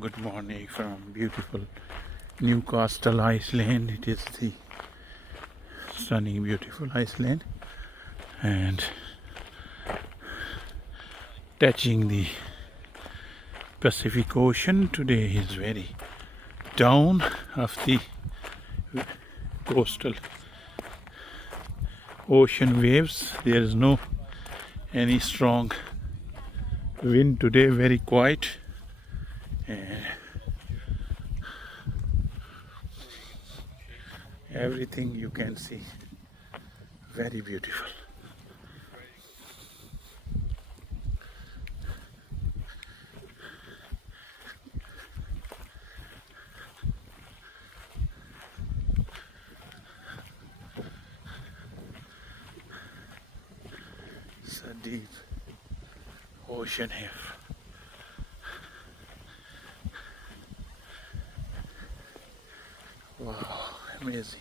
Good morning from beautiful Newcastle Island. It is the stunning, beautiful Iceland, and touching the Pacific Ocean. Today is very down of the coastal ocean waves. There is no any strong wind today, very quiet, and everything you can see very beautiful. It's a deep ocean here. Wow, amazing.